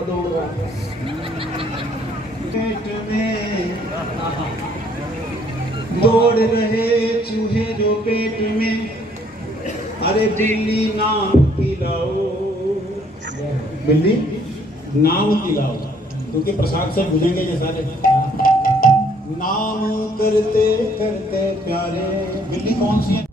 दौड़ रहा है। पेट में दौड़ रहे चूहे जो पेट में, अरे बिल्ली नाम खिलाओ, बिल्ली नाम खिलाओ, क्योंकि प्रसाद से बुझेंगे ये सारे। नाम करते करते प्यारे, बिल्ली कौन सी है?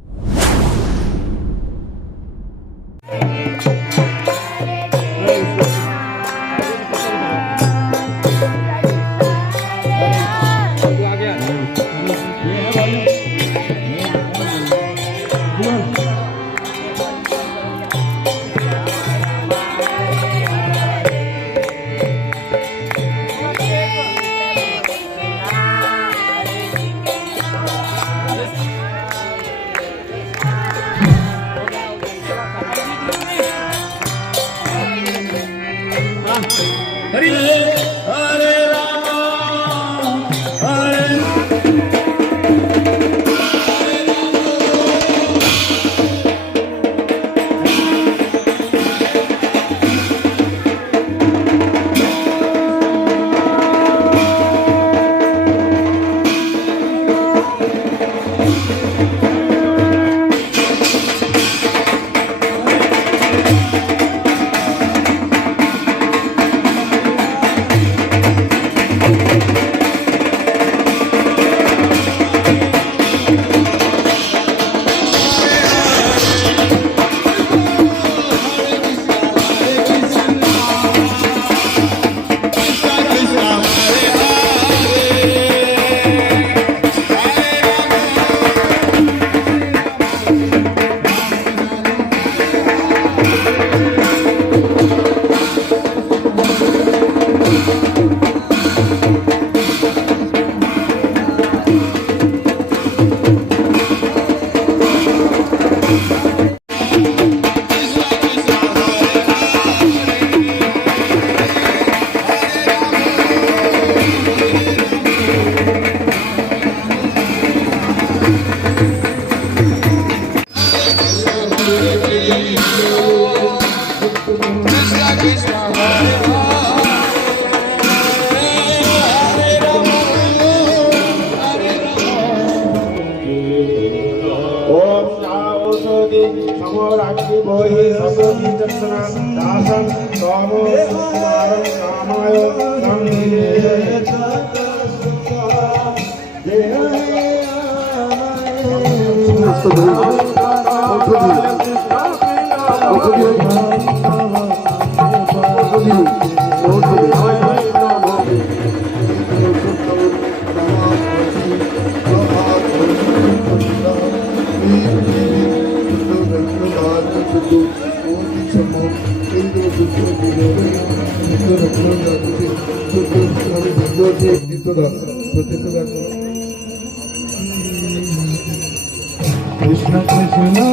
Krishna Krishna Hare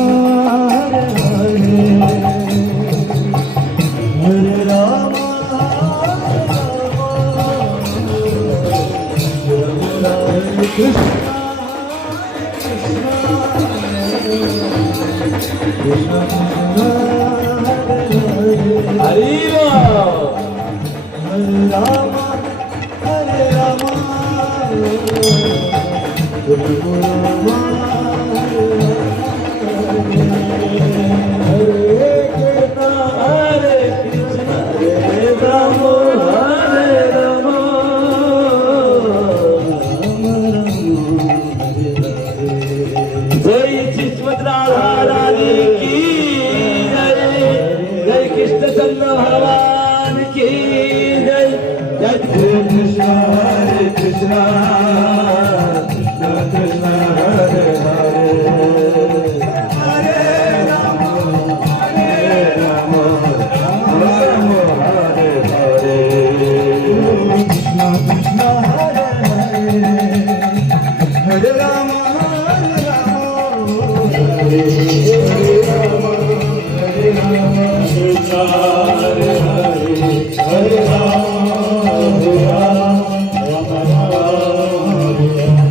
Rama Hare Krishna Krishna Hare Rama Hare Rama भगवान की जय। जय कृष्ण हरे कृष्ण कृष्ण कृष्ण हरे हरे हरे राम हरे राम राम हरे हरे कृष्ण कृष्ण हरे हरे हरे राम हरे राम हरे राम हरे राम हरे हरे हरे राम हरे राम राम राम हरे हरे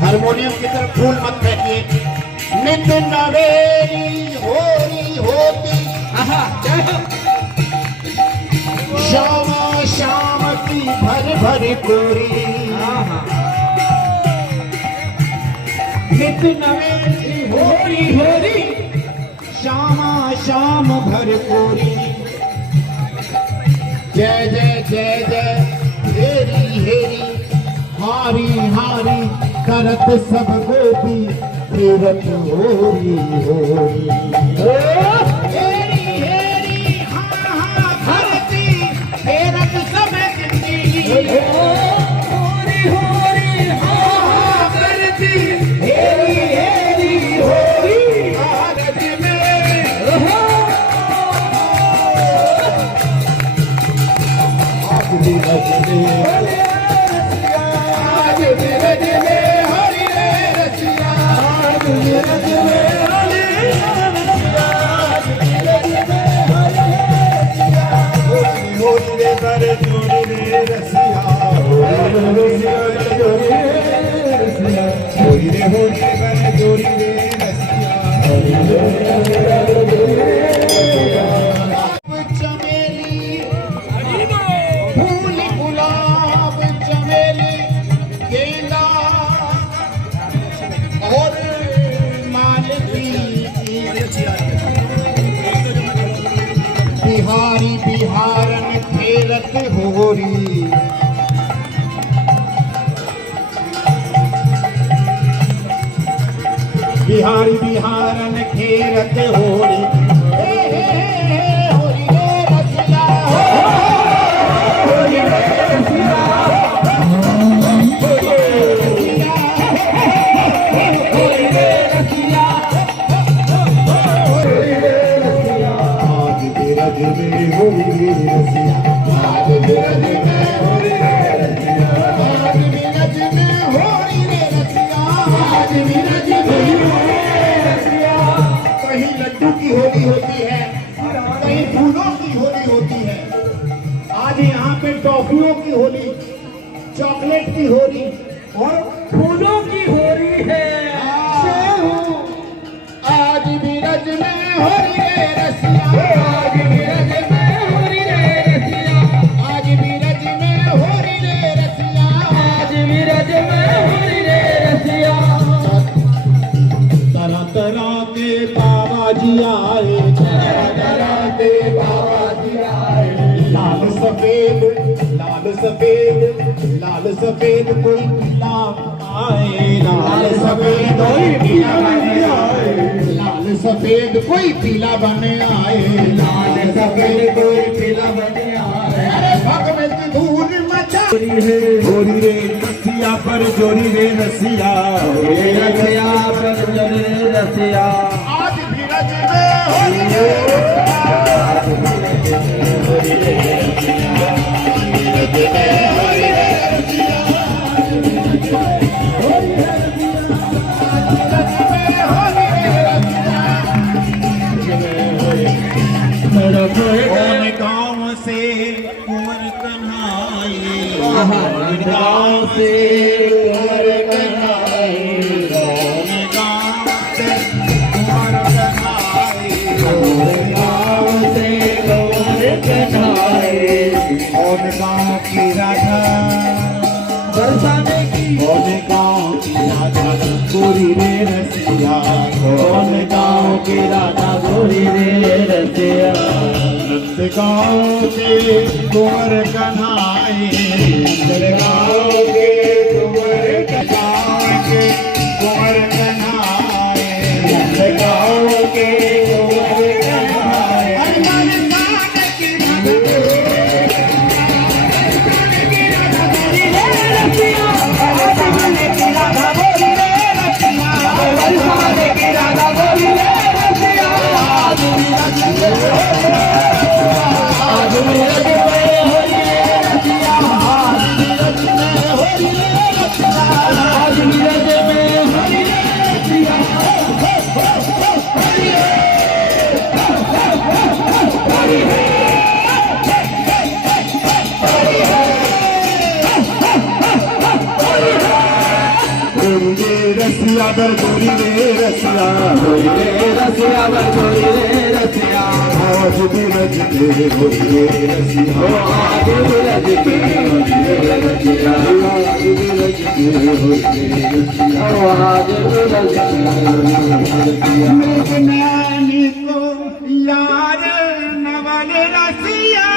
हारमोनियम की तरफ फूल मत फेंकिए। नित नवेली होरी होती श्याम श्याम की भर भर पूरी। नित नवेली होरी होरी श्यामा श्याम भर पूरी। जय जय जय जय हेरी हेरी हारी हारी करत सब गोपी फेरत होरी होरी। हेरी हेरी हाँ हाँ करती फेरत सब जिंदगी। होरी होरी हाँ हाँ करती हेरी हेरी होरी। भारत में आज भी बजने चमेली फूल गुलाब चमेली गेंदा और मालती बिहारी बिहारन खेलत होरी। बिहारी बिहारन खेलत होरी। हे हे हे होरी रे रसिया होरी रे रसिया होरी रे रसिया होरी रे रसिया। आज बिरज में होरी रे रसिया। आज बिरज में होरी रे रसिया। आज बिरज में होरी रे रसिया। आज बिरज में कहीं लड्डू की होली होती है, कहीं फूलों की होली होती है। आज यहाँ पे टॉफियों की होली, चॉकलेट की होली और फूलों की होली है। आज बिरज में होली रे रसिया। आज बिरज में होली रे रसिया। आज बिरज में होली रे रसिया। आज बिरज में होली रे रसिया। तरह तरह के बाबा जी आए। तरह तरह के बाबा जी आए। लाल सफेद लाल सफेद लाल सफेद कोई पीला आए। लाल सफेद कोई पीला बने आए। लाल सफेद कोई पीला बने आए। लाल सफेद कोई पीला बने आए। अरे भगवत धूल मचा जोरी रे रसिया पर जोरी रे रसिया रसिया पर जोरी रे रसिया आज धीरज में होरी रे कौन गाँव से कुंवर कन्हाई गाँव से कुंवर कन्हाई कौन गाँव से कुंवर कन्हाई गाँव से कुंवर कन्हाई कौन गाँव की राधा बरसाने की कौन गाँव की राधा गोरी रे रसिया कौन गाँव की राधा गोरी रे रसिया नंद गाँव के कुंवर कन्हाई गाँव के कुंवर गाँव के कुंवर कन्हाई गाँव के कुंवर कन्हाई रसिया बर गोरी रे रसिया गोरी रे रसिया बर गोरी रे रसिया आज धीरज के गोरी रे रसिया आज धीरज के गोरी रे रसिया आज धीरज के गोरी रे रसिया आज धीरज के गोरी रे रसिया मृगनैनी को यार नवल रसिया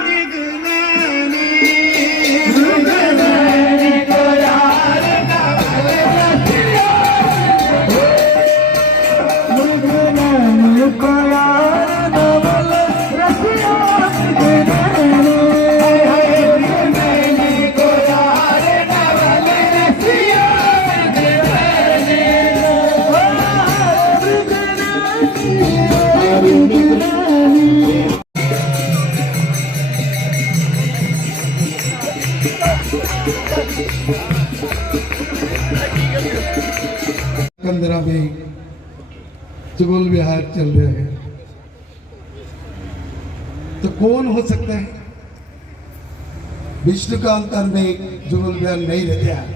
मृगनैनी मृगनैनी को यार नवल रसिया मृगनैनी को यार नवल रसिया मृगनैनी को यार नवल रसिया कंदरा में जुगल विहार चल रहे हैं तो कौन हो सकता है? विष्णु का अंतर में जुगल विहार नहीं रहता है,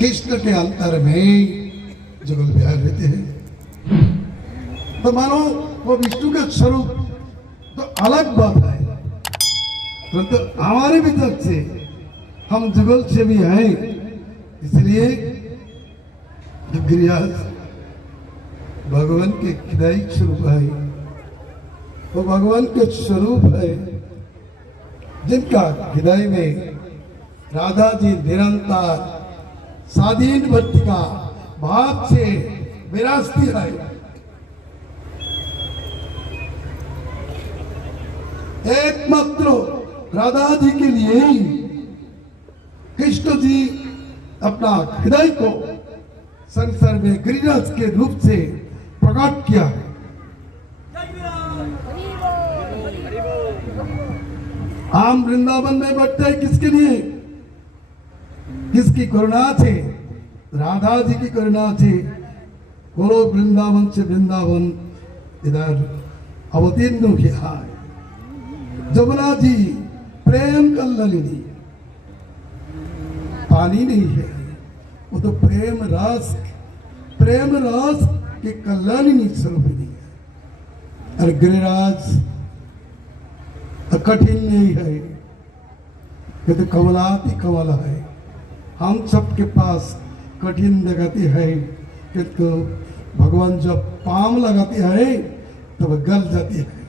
कृष्ण के अंतर में जुगल विहार रहते हैं। तो मानो वो विष्णु का स्वरूप तो अलग बात है, परंतु हमारे भीतर से हम जुगल से भी हैं, इसलिए गिरिराज भगवान के खिदाई स्वरूप है, वो भगवान के स्वरूप है जिनका हृदय में राधा जी निरंतर स्वाधीन भक्ति का भाव से विराजती है। एकमात्र राधा जी के लिए ही कृष्ण जी अपना हृदय को संसार में गिरिराज के रूप से प्रकट किया है। आम वृंदावन में बैठते हैं किसके लिए? किसकी करुणा से? राधा जी की करुणा से गोलो वृंदावन से वृंदावन इधर अवतीर्ण किया है। जमुना जी प्रेम कल्ललिनी, पानी नहीं है, वो तो प्रेम रस की कल्याणी स्वरूपिणी है। और गिरिराज तो कठिन नहीं है, ये तो कमलाति कमल है। हम सबके पास कठिन लगाती है, किंतु भगवान जब पाम लगाती है तब तो गल जाती है।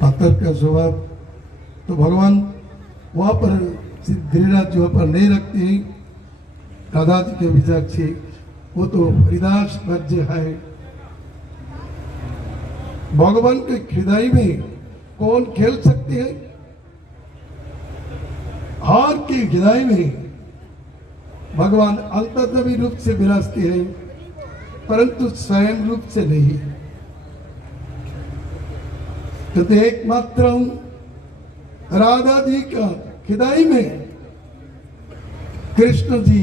पत्थर का स्वभाव तो भगवान वहाँ पर गिरिराज जी वहाँ पर नहीं रखते हैं। राधा जी के विचार से वो तो हरिदास राज्य है। भगवान के हृदय में कौन खेल सकते हैं? हार के हृदय में भगवान अंतर्यामी रूप से विराजते हैं, परंतु स्वयं रूप से नहीं। तो एकमात्र राधा जी का हृदय में कृष्ण जी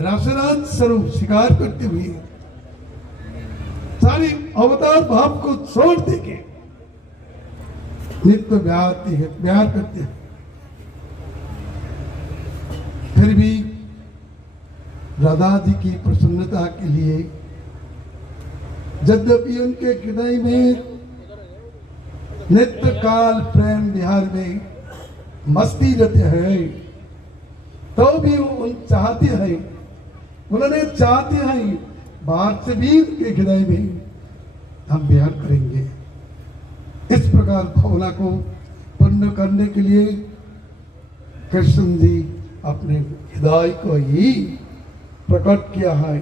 रसराज स्वरूप स्वीकार करते हुए सारी अवतार भाव को छोड़ देके नित्य प्यार करते हैं। फिर भी राधा जी की प्रसन्नता के लिए यद्यपि उनके हृदय में नित्य काल प्रेम विहार में मस्ती रहते हैं, तो भी उन चाहते हैं, उन्होंने चाहते हैं बाहर से भी उनके हृदय में हम विहार करेंगे। इस प्रकार भावना को पूर्ण करने के लिए कृष्ण जी अपने हृदय को ही प्रकट किया है।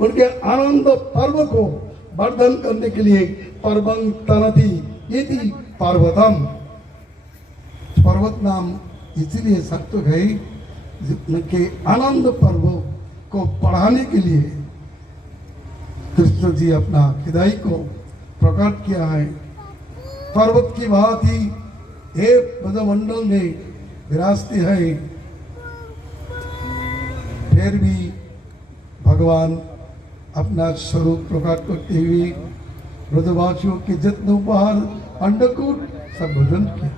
उनके आनंद पर्व को वर्धन करने के लिए पर्वं तनति इति पर्वतम, पर्वत नाम इसीलिए सार्थक है जिनके आनंद पर्व को बढ़ाने के लिए कृष्ण जी अपना हृदय को प्रकट किया है। पर्वत की बात ही हे ब्रजमंडल में विराजते हैं, फिर भी भगवान अपना स्वरूप प्रकट करते हुए ब्रजवासियों के जितने उपहार अंडकूट सब भोजन किया।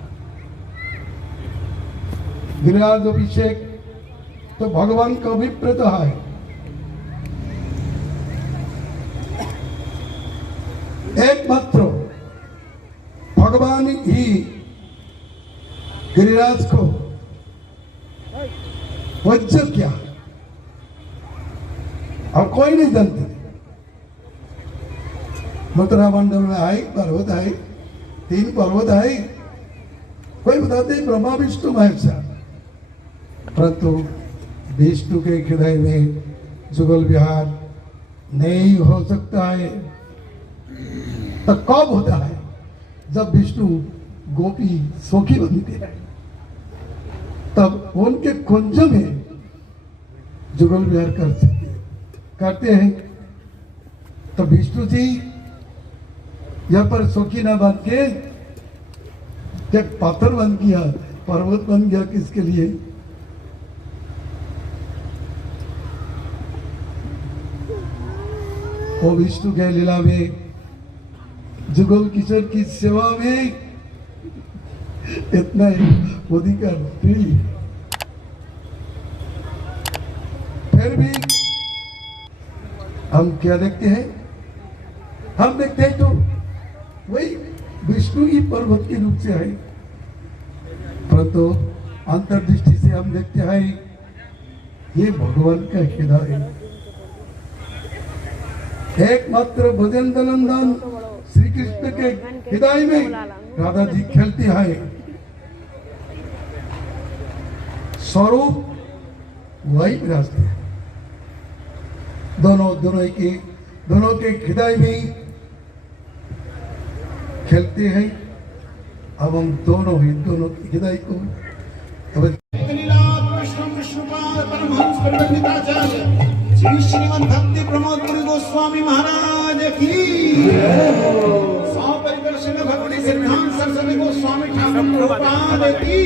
गिरिराज अभिषेक तो भगवान का अभिप्रेत है। एकमात्र भगवान ही गिरिराज को वज्र किया और कोई नहीं जानते। मथुरा मंडल में आए पर्वत आए, 3 पर्वत आए, कोई बताते ब्रह्मा विष्णु महेश, परंतु विष्णु के हृदय में जुगल विहार नहीं हो सकता है। तो कब होता है? जब विष्णु गोपी सखी बनते हैं, तब उनके कुंज में जुगल विहार करते हैं। तो विष्णु जी यहाँ पर सखी ना बन के क्या पत्थर बन गया, पर्वत बन गया, किसके लिए? वो विष्णु के लीला में जुगल किशोर की सेवा में इतना अधिकार नहीं। फिर भी हम क्या देखते हैं? हम देखते हैं तो वही विष्णु ही पर्वत के रूप से है, परंतु अंतर्दृष्टि से हम देखते हैं ये भगवान का हृदय है। एकमात्र भजेंद्र नंदन श्री कृष्ण के हृदय में राधा जी खेलती है। स्वरूप वही विराजते हैं। दोनों के हृदय में खेलते हैं। अब हम दोनों के हृदय को श्री श्रीमद भक्ति प्रमोद पुरी गोस्वामी महाराज की सपरिवर्षण भक्ति सिद्धांत सरस्वती गोस्वामी ठाकुर प्रभुपाद की।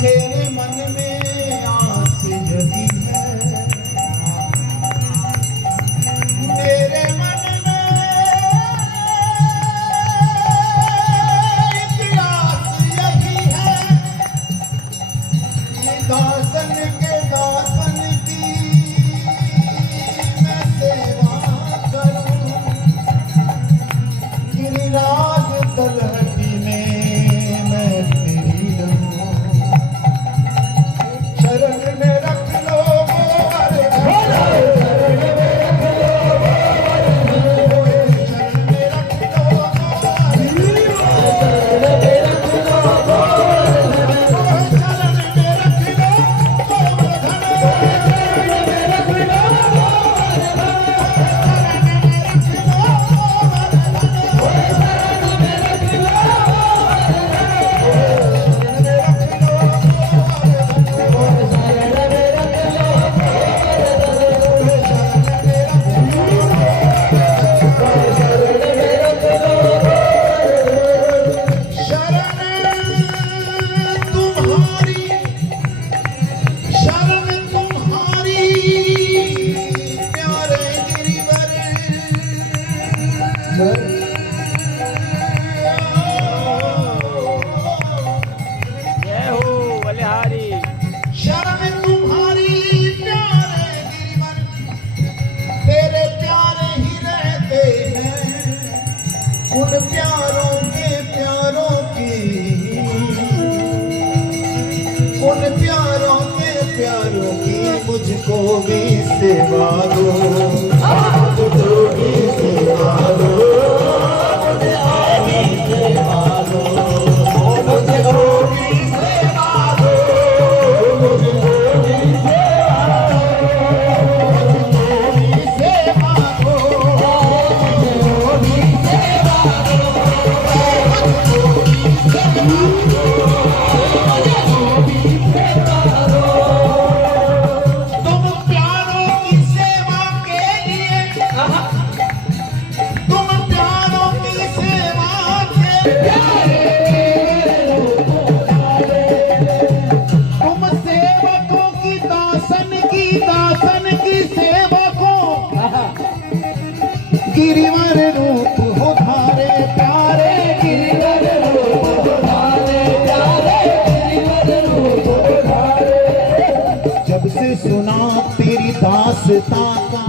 तेरे मन में आस जगी है, मेरे मन में एक आस यही है कि दासन के दासन की मैं सेवा करूं, गिरिराज तलहटी में मैं तेरी रहूं, शरण में रख लो मोरे शरण में रख लो मोरे, शरण में रख लो मोरे, शरण में रख लो मोरे, शरण में रख लो शरण तुम्हारी प्यारे गिरिवर, जय हो बलिहारी। शरण तुम्हारी प्यारे गिरिवर, तेरे प्यारे ही रहते हैं, उन प्यारों के प्यारों की, उन प्यारों के प्यारों की मुझको भी सेवा दो, मुझको भी सेवा दो, मुझको भी सेवा दो, मुझको भी सेवा दो, मुझको भी सेवा दो, मुझको भी सेवा दो, मुझको भी सेवा तुम प्यारों की सेवा के लिए, तुम प्यारों की सेवा के तुम सेवकों की दासन की सेवकों, गिरिवर रूप हो धारे प्यारे, गिरिवर रूप हो धारे प्यारे, गिरिवर रूप हो धारे। जब से सुना तेरी दासता का,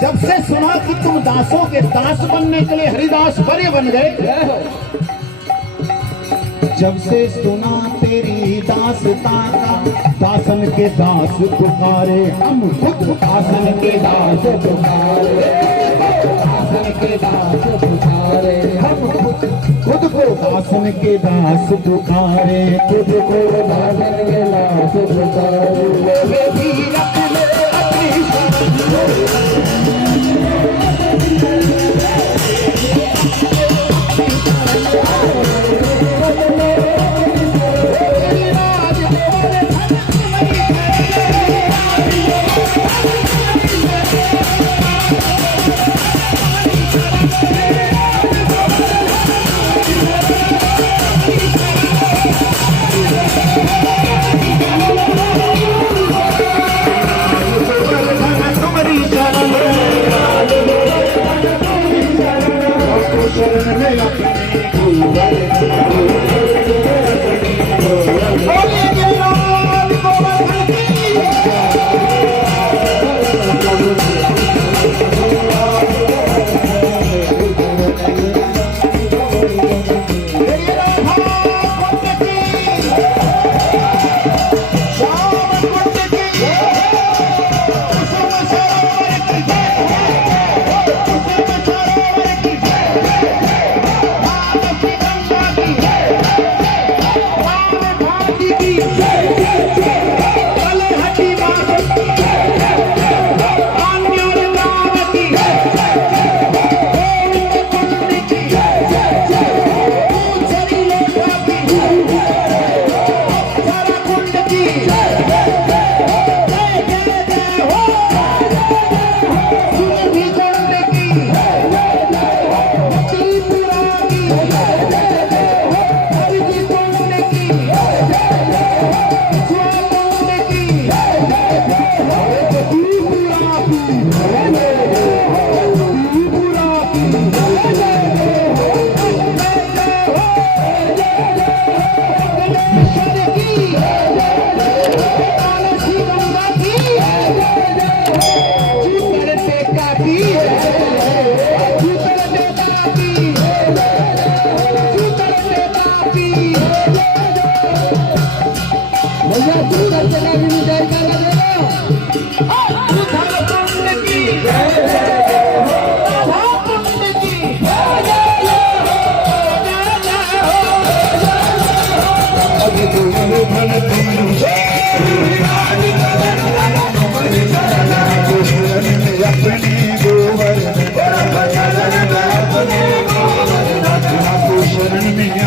जब से सुना कि तुम दासों के दास बनने के लिए हरिदास बड़े बन गए, जब से सुना तेरी दासता का, दासन के दास पुकारे हम खुद, दासन के दास पुकारे, दासन के दास पुकारे हम खुद को, दासन के दास पुकारे, खुद को दासन के दास पुकारे, वे भी रख ले अपनी तुम्हारी शरण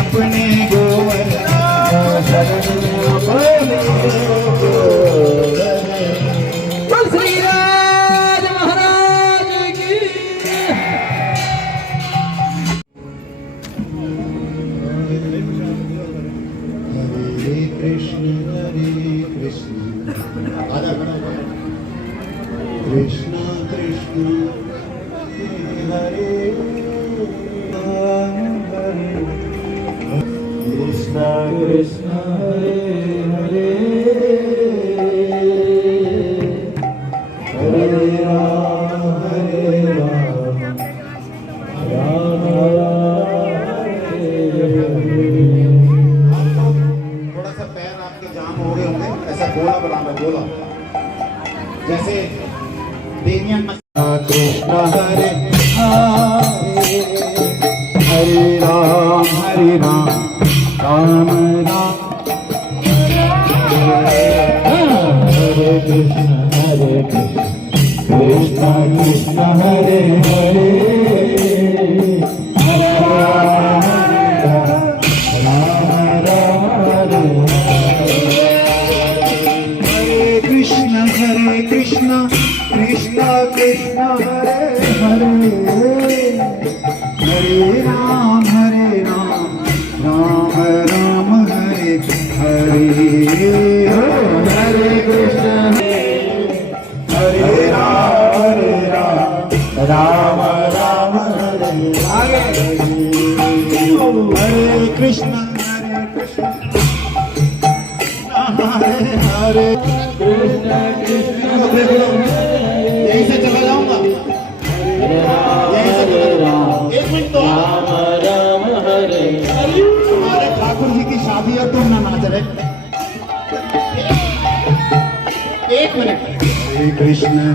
अपने गोवर्धन बोल श्री राज महाराज की हरे कृष्ण आधा खड़ा हुआ कृष्ण कृष्ण हरे कृष्ण कृष्ण हरे हरे हरे राम राम हरे हरे। थोड़ा सा पैर आपके जाम हो गए होंगे ऐसा गोला बनाना गोला जैसे देवियां कृष्ण हरे हरे राम राम राम हरे कृष्ण कृष्ण कृष्ण हरे हरे हरे राम राम हरे हरे कृष्ण कृष्ण कृष्ण हरे हरे हरे राम राम राम हरे हरे हरे कृष्ण हरे राम राम राम हरे आगे हरे कृष्ण हरे हरे कृष्ण कृष्ण यहीं से चला जाऊंगा यहीं से चला जाऊंगा। एक मिनट तो राम राम हरे हमारे ठाकुर जी की शादी है तुम ना नाच रहे एक मिनट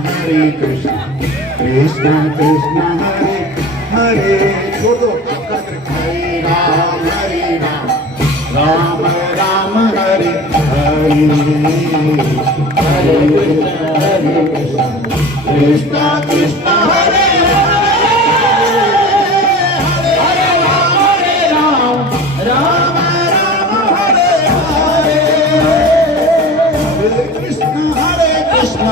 हरे कृष्ण कृष्ण कृष्ण हरे हरे छोड़ दो हरे राम राम राम हरे हरे हरे कृष्ण कृष्ण हरे राम हरे कृष्ण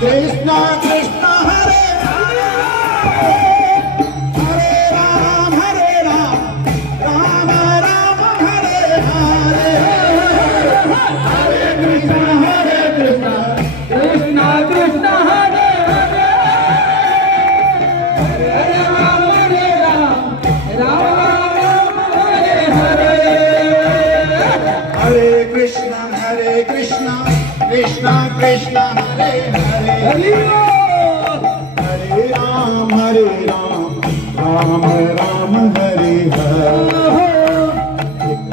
कृष्ण कृष्ण हरे हरे राम राम राम हरे हरे हरे कृष्ण कृष्ण कृष्ण हरे हरे हरे राम राम हरे हरे हरे कृष्ण कृष्ण कृष्ण हरे हरे हरे राम राम राम हरे हरे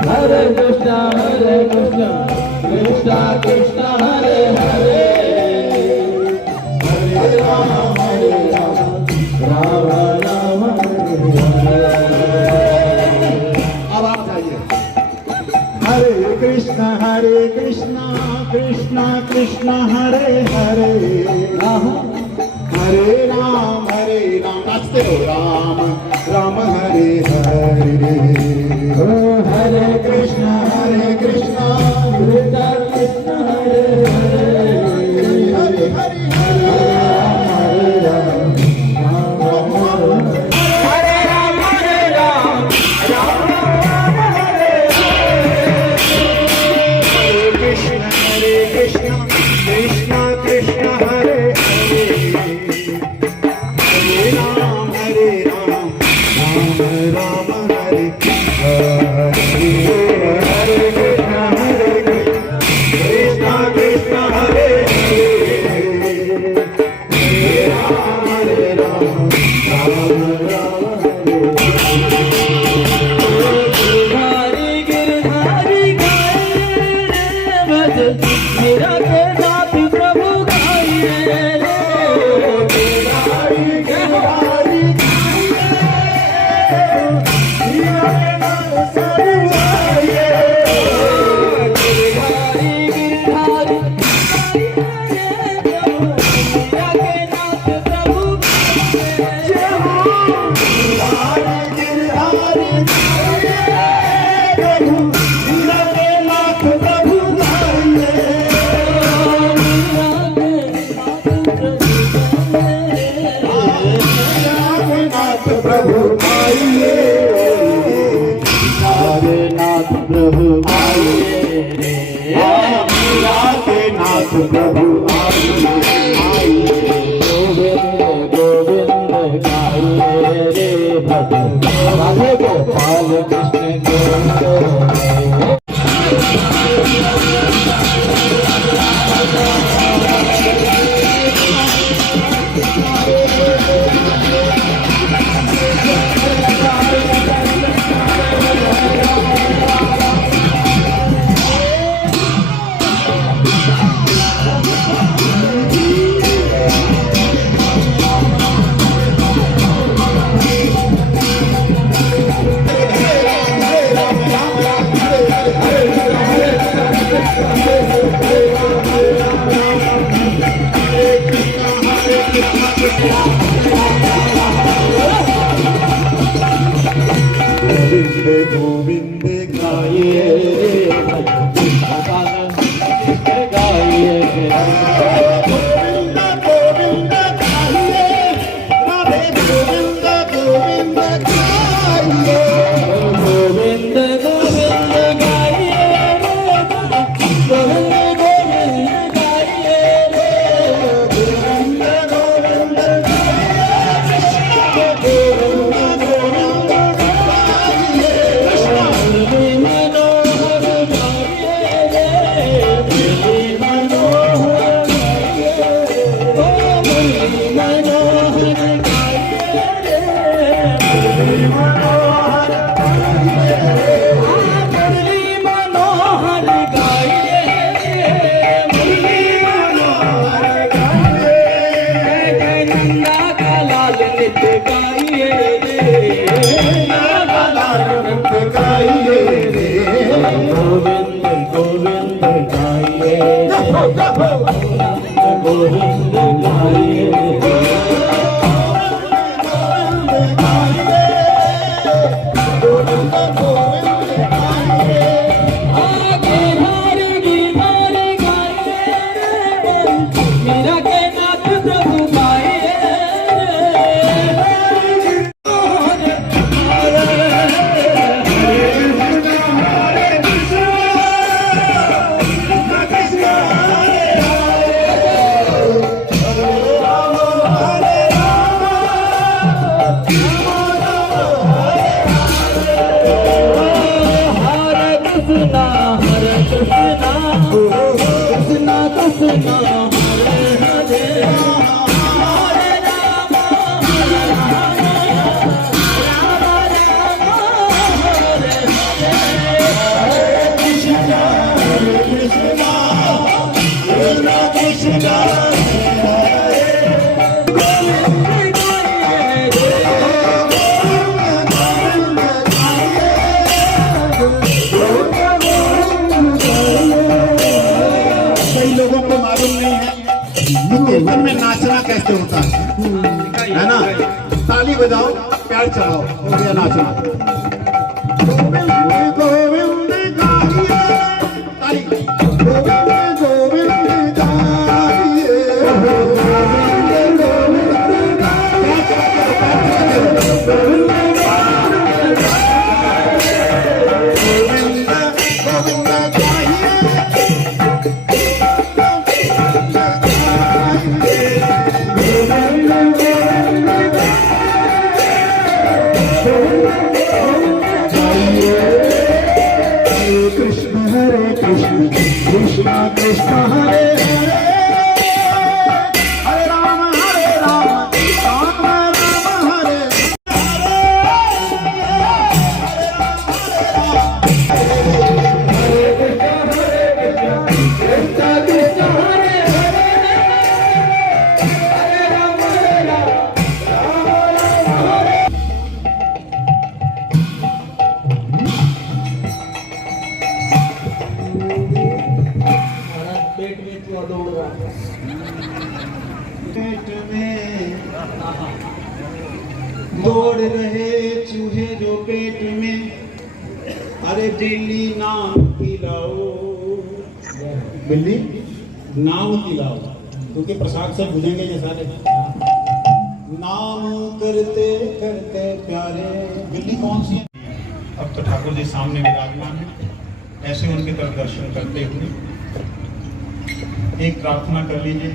हरे कृष्ण कृष्ण कृष्ण हरे हरे हरे राम राम राम हरे हरे। अब आप जाइए हरे कृष्ण कृष्ण कृष्ण हरे हरे हरे राम नाचते हो राम हरे हरे हरे कृष्ण कृष्ण कृष्ण हरे हरे हरे हरे कृष्ण कृष्ण हरे हरे हरे राम राम हरे हरे प्रभु मीरा के नाथ प्रभु गाइए नाथ प्रभु आइए नाथ प्रभु आइए रे नाथ प्रभु आइए गोविंद गोविंद गाइए रे भक्त राधे गोपाल कृष्ण गोविंद गोविंद गोविंद गाइए गाइए गोविंद गोविंद गाइए राधे गोविंद गोविंद गाइए गोविंद गोविंद गाइए गोविंद गोविंद गाइए गोविंद गोविंद गोविंद गोविंद गाइए गोविंद गाइए मीरा के नाथ प्रभु गाइए कई लोगों को मालूम नहीं है कि कीर्तन में नाचना कैसे होता है ना। ताली बजाओ, प्यार चलाओ और ये नाचना। गोविंद गोविंद गाइए, ताली। गोविंद गोविंद गाइए, गोविंद गोविंद कृष्ण कृष्ण हरे हरे हरे राम राम राम हरे पेट में दौड़ रहे चूहे जो पेट में, अरे बिल्ली नाम खिलाओ, बिल्ली नाम खिलाओ, क्योंकि प्रसाद से भुजेंगे ये सारे। नाम करते करते प्यारे, बिल्ली कौन सी है? अब तो ठाकुर जी सामने विराजमान है, ऐसे उनकी तरफ दर्शन करते हुए एक प्रार्थना कर लीजिए।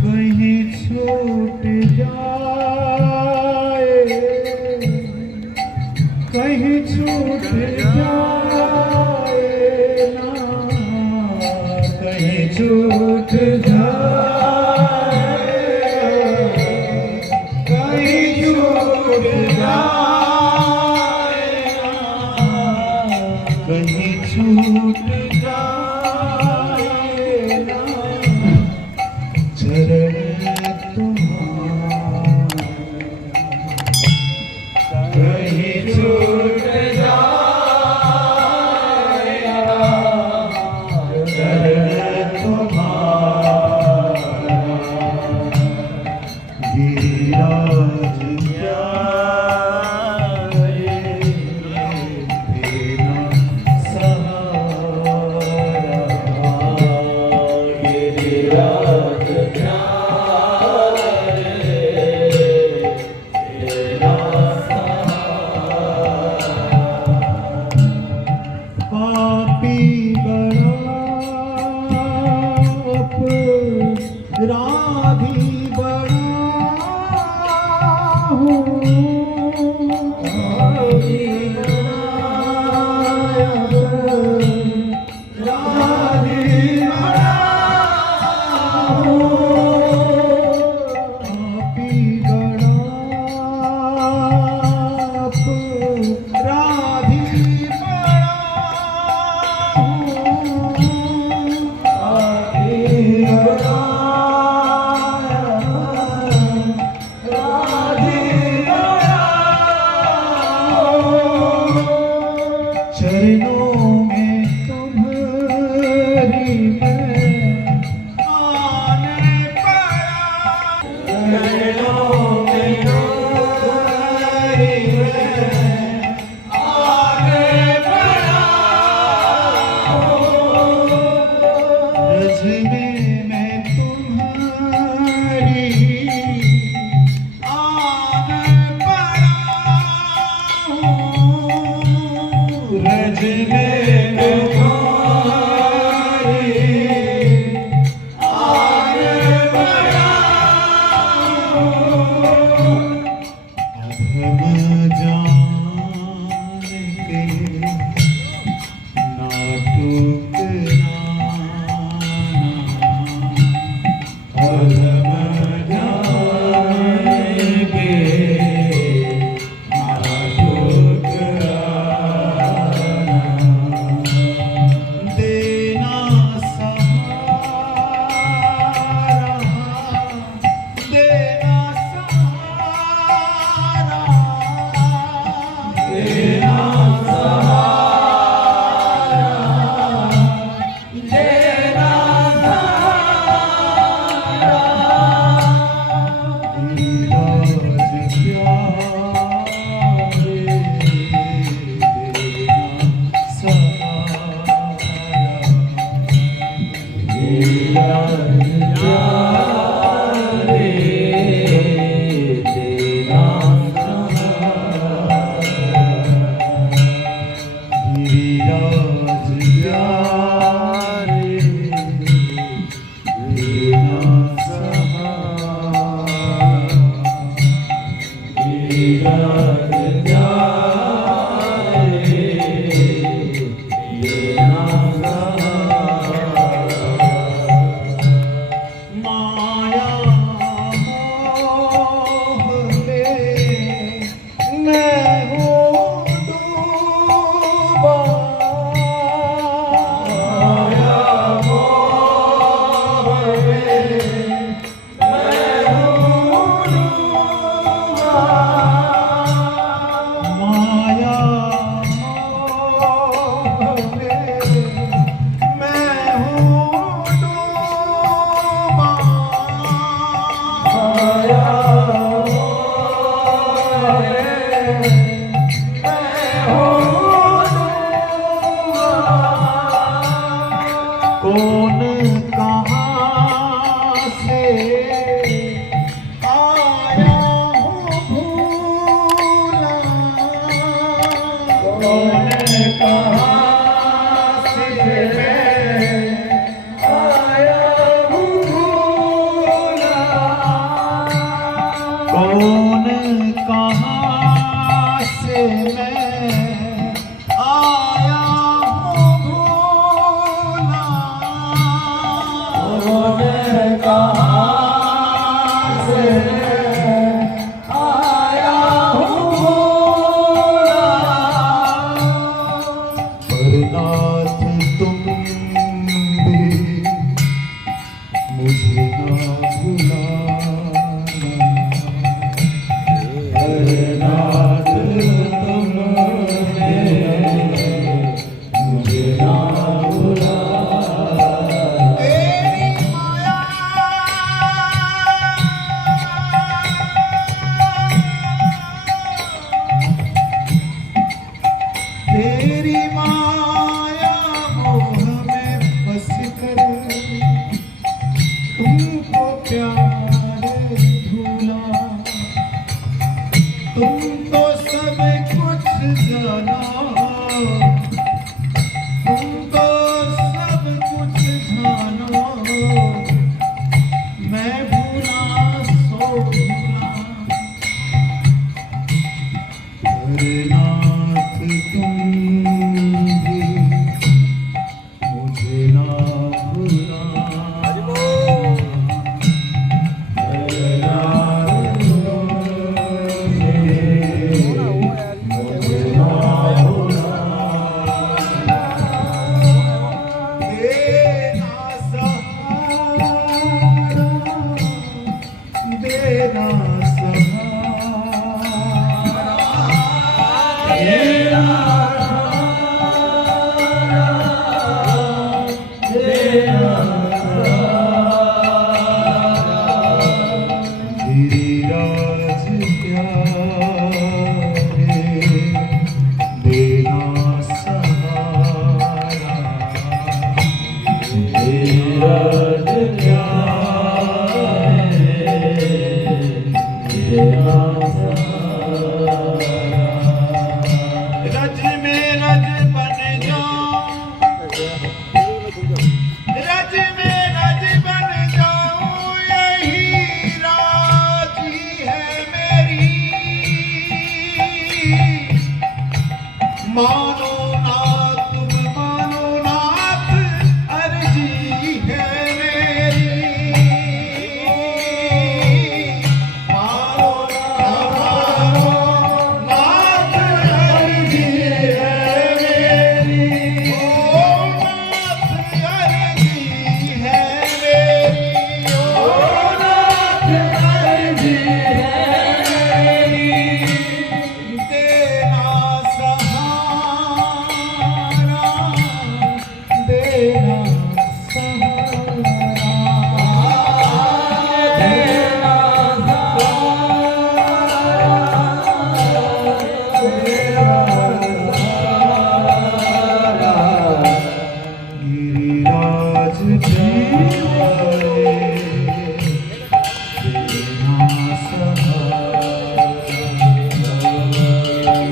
कहीं छूट जाए ना, कहीं छूट जाए, कहीं छूट जाए ना, कहीं छूट जाए ना, चरण कहीं छूट जाएगा, चरण तुम्हारा गिरिराज प्यारे, बिना सहारा गिरिराज राधी बड़ा हूँ, राधी बड़ा हूँ, पापी बड़ा राधी बड़ा हूँ, राधी बड़ा देना गिरिराज प्यारे देना सहारा गिरिराज रज में रज बन जाऊं रज में रज बन जाऊं यही राजी है मेरी मानो ना तुम मानो नाथ अर्जी है मेरी मानो ना मानो नाथ अर्जी है मेरी ओ नाथ अर्जी है मेरी ओ नाथ अर्जी है मेरी देना सहारा देना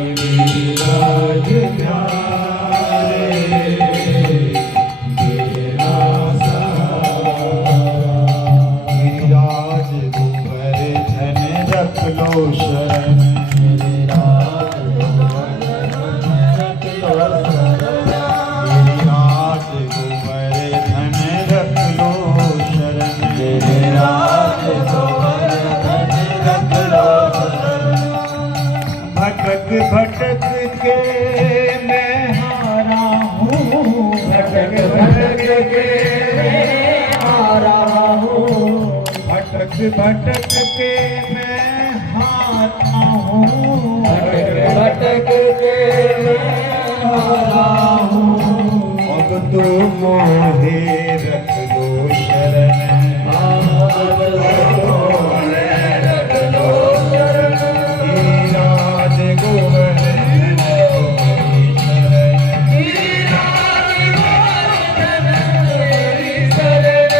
गिरिराज प्यारे देना सहारा गिरिराज प्यारे देना सहारा गिरिराज गोवर्धन रख लो शरण गिरिराज गिरिराज गोवर्धन रख लो शरण गिरिराज गोवर्धन रख लो शरण भटक भटक के मैं हारा हूँ भटक भटक के मैं हारा हूँ भटक भटक के मैं हारा हूँ भटक भटक के मैं हारा हूँ अब तो मोहे रख दो शरण अब तो मोहे रख दो शरण गिरिराज गोवर्धन तुम्हारी शरण गिरिराज गोवर्धन तुम्हारी शरण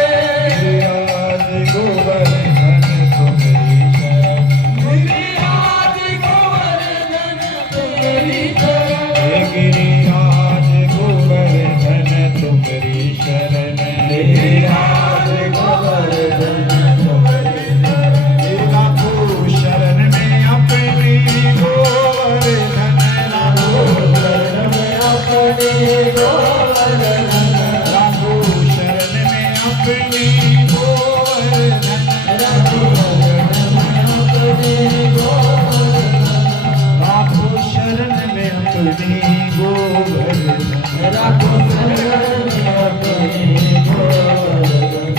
गिरिराज गोवर्धन तुम्हारी शरण गिरिराज गोवर्धन तुम्हारी शरण गिरिराज गोवर्धन तुम्हारी शरण गिरिराज गोवर्धन तुम्हारी शरण लाखों शरण में अपनी गोवर्धन लाखों शरण में अपनी गोवर्धन लाखों शरण में अपनी गोवर्धन लाखों शरण में अपनी गोवर्धन लाखों शरण में अपनी गोवर्धन लाखों शरण में अपनी गोवर्धन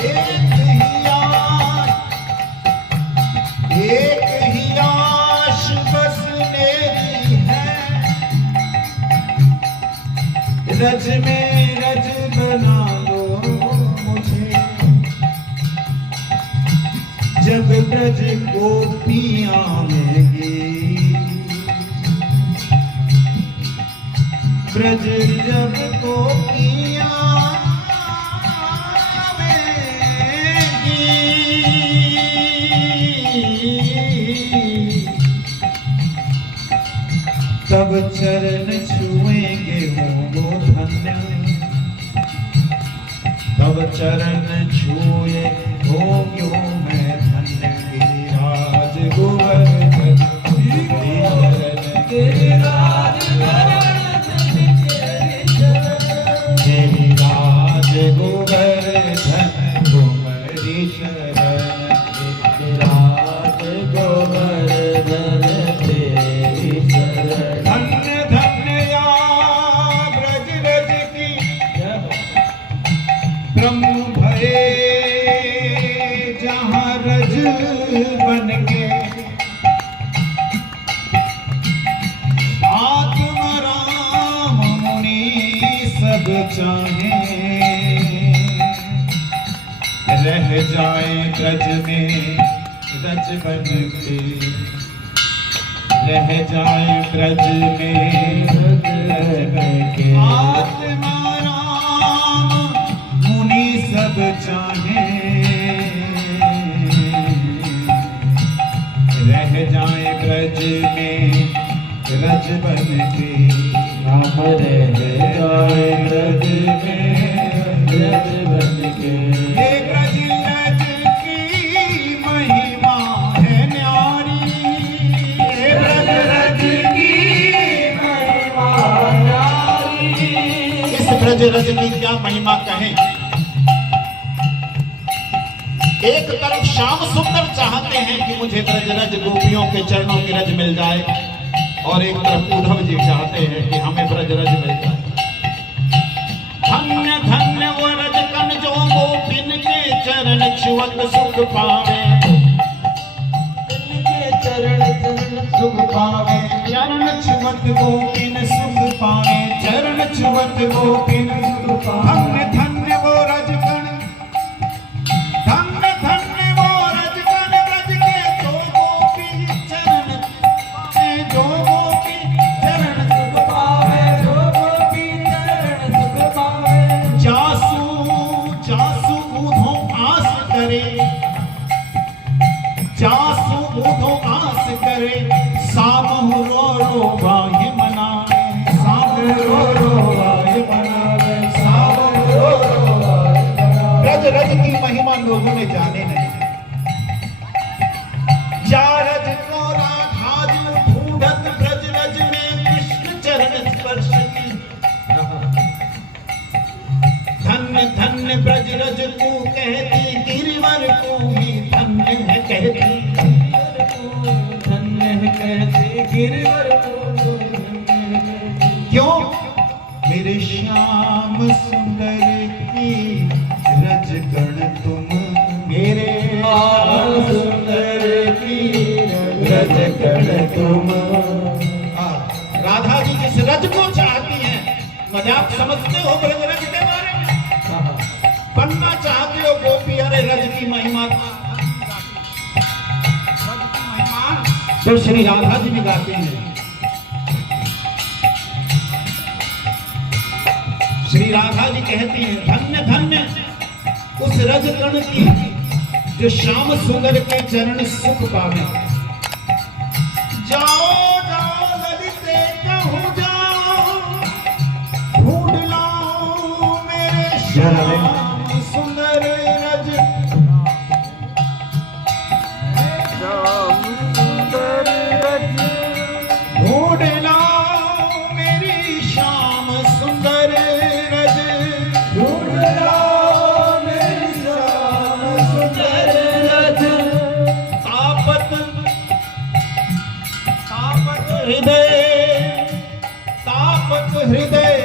एक ही आश बस मेरी है रज में रज बना लो मुझे जब ब्रज गोपियां आएंगी ब्रज जब गोपियां आवेंगी तब चरण छुएंगे वो धन्य तब चरण छुए हो क्यों मैं धन्य गिरिराज गोवर्धन गिरिराज गिरिराज गोवर्धन तुम्हारी शरण गिरिराज गोवर्धन तेरी शरण धन्य धन्य या ब्रज रज की ब्रह्म भये जहाँ बन के आत्माराम मुनि सब चाहे रह जाए ब्रज में रज बन के रह जाए ब्रज में रज बन के आत्माराम मुनि सब चाहे रह जाए ब्रज में रज बन के हम रह जाए ब्रज में रज बन के ये ब्रज रज की महिमा है न्यारी ये ब्रज रज की महिमा न्यारी। इस ब्रज रज की क्या महिमा कहें। एक तरफ श्याम सुंदर चाहते हैं कि मुझे ब्रज रज गोपियों के चरणों की रज मिल जाए और एक तरफ उद्धव जी चाहते हैं कि हमें ब्रज रज मिल जाए। धन्य धन्य वो रज कन जो गोपिन के चरण छुअत सुख पावे इनके चरण चरण सुख पावे चरण छुअत गोपिन सुख पावे चरण छुअत गोपिन सुख पावे धन्य धन्य वो रज कन धन्य धन्य वो रज कन ब्रज के जो गोपी चरण पावे जो गोपी चरण सुख पावे जो गोपी चरण सुख पावे। जासू जासू बूढ़ो आस करे जासू बूढ़ो आस करे सामहु रो रो बाह्य मनावे सामहु रो रो बाह्य मनावे सामहु रो रो बाह्य मनावे। ब्रज रज की महिमा लोगों ने जाने नहीं। जा रज को राधा जो ढूंढत ब्रज रज में कृष्ण चरण स्पर्श की धन्य धन्य ब्रज रज को कहती गिरिवर को भी धन्य है कहती धन्य है कहते गिरवर को क्यों मेरे श्याम सुंदर की रज गण तुम मेरे श्याम सुंदर की रज गण तुम। राधा जी जिस रज को चाहती हैं मजाक समझते हो ब्रज रज के बारे में बनना चाहते हो गोपी अरे रज की महिमा तो श्री राधा जी भी गाते हैं। श्री राधा जी कहती हैं धन्य धन्य उस रज कण की जो श्याम सुंदर के चरण सुख पावे। जाओ जाओ ललिते कहूँ जाओ ढूंढ लाओ मेरे श्याम सुंदर रज ढूंढ लाओ मेरी श्याम सुंदर रज ढूंढ लाओ मेरी श्याम सुंदर रज। तापत तापत हृदय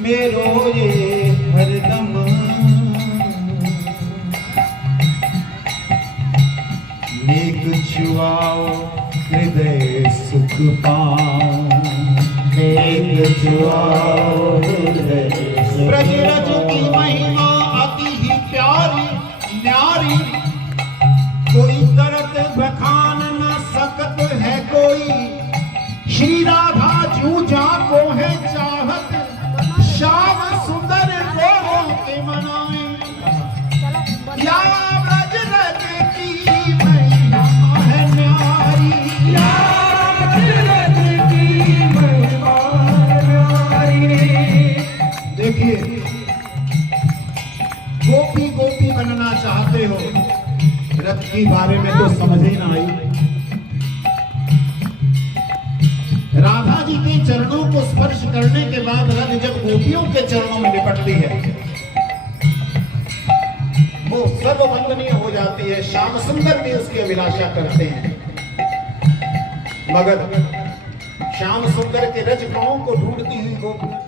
मेरो ये हरदम नेक छुआओ हृदय सुख पाओ नेक छुआओ हृदय सुख ब्रज रज की महिमा अति ही प्यारी न्यारी कोई करत बखान न सकत है कोई। श्री राधा जू जाको है चाहत श्याम सुंदर लोगों के मनाए। या ब्रज रज की महिमा है न्यारी या ब्रज रज की महिमा है न्यारी। देखिए गोपी गोपी बनना चाहते हो रथ के बारे में तो समझ ही ना आई। राधा जी के चरणों को स्पर्श करने के बाद रथ जब गोपियों के चरणों में लिपटती है वो सर्ववंदनीय हो जाती है। श्याम सुंदर भी उसकी अभिलाषा करते हैं मगर श्याम सुंदर के रज कणों को ढूंढती हुई गोपियां